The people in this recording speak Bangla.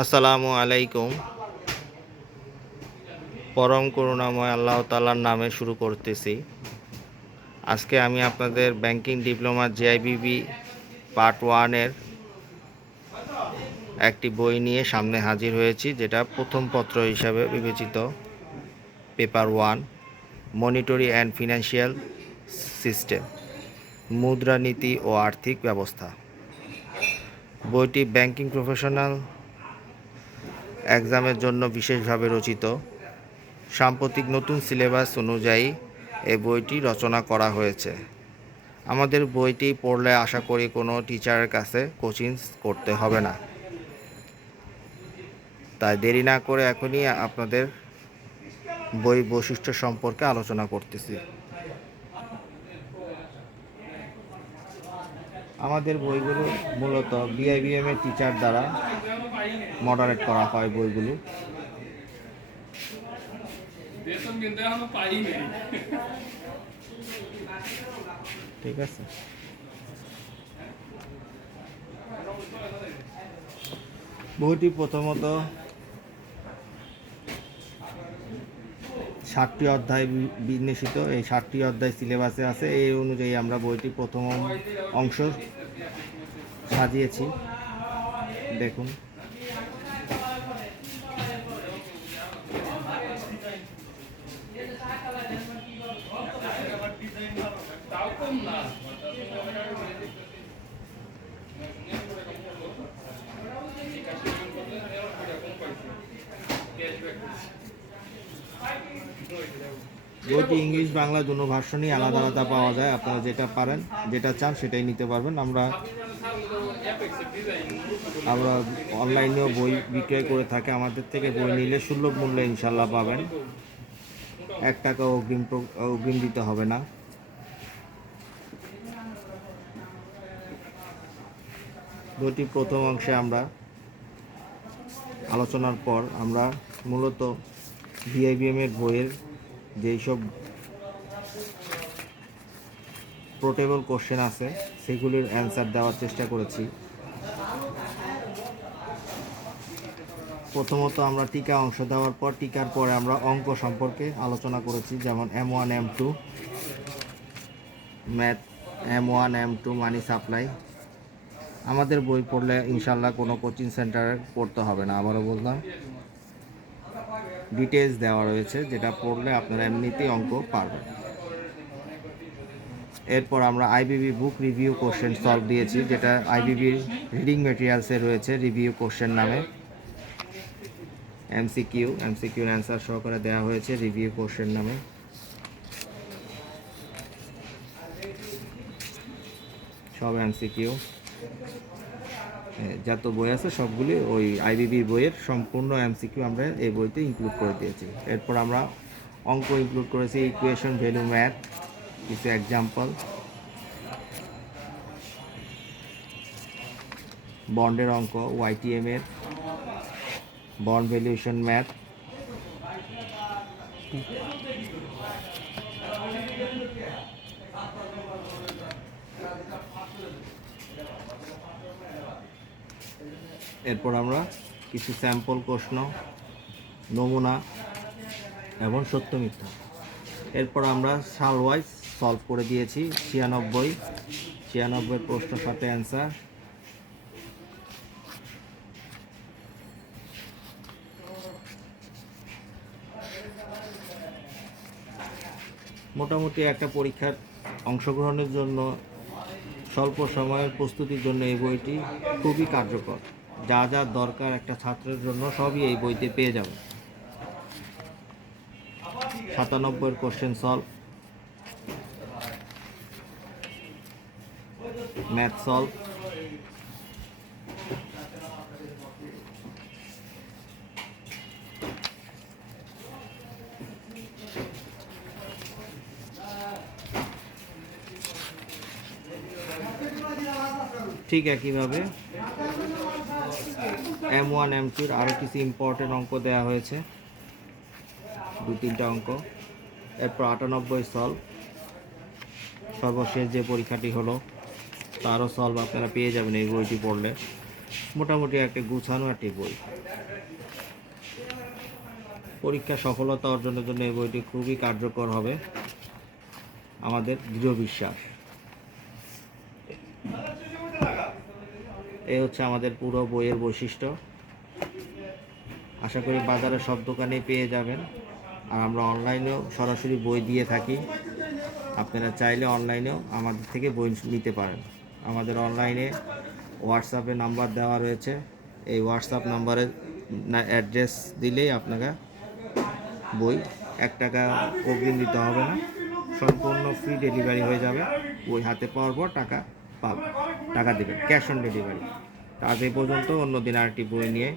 আসসালামু আলাইকুম। পরম করুণাময় আল্লাহ তালার নামে শুরু করতেছি। আজকে আমি আপনাদের ব্যাংকিং ডিপ্লোমা জেআইবিবি পার্ট ওয়ানের একটি বই নিয়ে সামনে হাজির হয়েছি, যেটা প্রথম পত্র হিসাবে বিবেচিত। Paper one, monetary and financial system, মুদ্রানীতি ও আর্থিক ব্যবস্থা। বইটি ব্যাংকিং প্রফেশনাল এক্সামের জন্য বিশেষভাবে রচিত। সাম্প্রতিক নতুন সিলেবাস অনুযায়ী এই বইটি রচনা করা হয়েছে। আমাদের বইটি পড়লে আশা করি কোনো টিচারের কাছে কোচিং করতে হবে না। তাই দেরি না করে এখনই আপনাদের বই বৈশিষ্ট্য সম্পর্কে আলোচনা করতেছি। আমাদের বইগুলো মূলত বিআইবিএম এর টিচার দ্বারা মডারেট করা হয় বইগুলো। ঠিক আছে। বইটি প্রথমত ষাটটি অধ্যায় বিন্যাসিত। এই ষাটটি অধ্যায় সিলেবাসে আছে। এই অনুযায়ী আমরা বইটি প্রথম অংশ সাজিয়েছি। দেখুন। কম না বইটি ইংলিশ বাংলা দুটো ভার্সনই আলাদা আলাদা পাওয়া যায়, আপনারা যেটা পারেন, যেটা চান সেটাই নিতে পারবেন। আমরা আমরা অনলাইনেও বই বিক্রয় করে থাকি। আমাদের থেকে বই নিলে সুলভ মূল্যে ইনশাল্লাহ পাবেন। এক টাকা অগ্রিম অগ্রিম দিতে হবে না। বইটি প্রথম অংশে আমরা আলোচনার পর আমরা মূলত ভিআইবিএম এর বইয়ের যেই সব পোর্টেবল কোশ্চেন আছে, সেগুলির অ্যান্সার দেওয়ার চেষ্টা করেছি। প্রথমত আমরা টিকা অংশ দেওয়ার পর, টিকার পরে আমরা অঙ্ক সম্পর্কে আলোচনা করেছি, যেমন M one M two math M one M two money supply আমাদের বই পড়লে ইনশাল্লাহ কোনো কোচিং সেন্টারে পড়তে হবে না, আবারও বললাম। ডিটেলস দেওয়া রয়েছে, যেটা পড়লে আপনারা এমনিতেই অঙ্ক পারবেন। এরপর আমরা IBB book review question solve দিয়েছি, যেটা আইবিবি রিডিং মেটেরিয়ালসে রয়েছে রিভিউ কোশ্চেন নামে। এমসিকিউ এমসিকিউর অ্যান্সার সহকারে দেওয়া হয়েছে রিভিউ কোশ্চেন নামে। সব এমসিকিউ যত বই আছে সবগুলি ওই আইবিবি বইয়ের সম্পূর্ণ এমসিকিউ আমরা এই বইতে ইনক্লুড করে দিয়েছি। এরপর আমরা অঙ্ক ইনক্লুড করেছি ইকুয়েশন ভ্যালু ম্যাথ কিছু এক্সাম্পল বন্ডের অঙ্ক ওয়াইটিএম এর। বন্ড ভ্যালুয়েশন ম্যাথ এরপর আমরা কিছু স্যাম্পল প্রশ্ন, নমুনা এবং সত্য মিথ্যা। এরপর আমরা সাল ওয়াইজ সলভ করে দিয়েছি, ছিয়ানব্বই। ছিয়ানব্বই প্রশ্ন সাথে অ্যান্সার মোটামুটি একটা পরীক্ষার অংশগ্রহণের জন্য স্বল্প সময়ের প্রস্তুতির জন্য এই বইটি খুবই কার্যকর। যা যা দরকার একটা ছাত্রের জন্য সবই এই বইতে পেয়ে যাবে। সাতানব্বইয়ের কোশ্চেন সলভ। Math solve. ঠিক একইভাবে এম ওয়ান এম টুর আরও কিছু ইম্পর্টেন্ট অঙ্ক দেওয়া হয়েছে। দু তিনটা অঙ্ক। এরপর আটানব্বই সলভ সর্বশেষ যে পরীক্ষাটি হলো, তারও সলভ আপনারা পেয়ে যাবেন এই বইটি পড়লে। মোটামুটি একটা গুছানো একটি বই। পরীক্ষা সফলতা অর্জনের জন্য এই বইটি খুবই কার্যকর হবে। আমাদের দৃঢ় বিশ্বাস। এই হচ্ছে আমাদের পুরো বইয়ের বৈশিষ্ট্য। আশা করি বাজারে সব দোকানেই পেয়ে যাবেন। আর আমরা অনলাইনেও সরাসরি বই দিয়ে থাকি। আপনারা চাইলে অনলাইনেও আমাদের থেকে বই নিতে পারেন। আমাদের অনলাইনে হোয়াটসঅ্যাপে নাম্বার দেওয়া রয়েছে। এই হোয়াটসঅ্যাপ নাম্বারে অ্যাড্রেস দিলেই আপনারা বই এক টাকা অগ্রিম দিতে হবে না। সম্পূর্ণ ফ্রি ডেলিভারি হয়ে যাবে। বই হাতে পাওয়ার পর টাকা পাবে। টাকা দেবেন ক্যাশ অন ডেলিভারি আজ এই পর্যন্ত অন্যদিন আরেকটি বই নিয়ে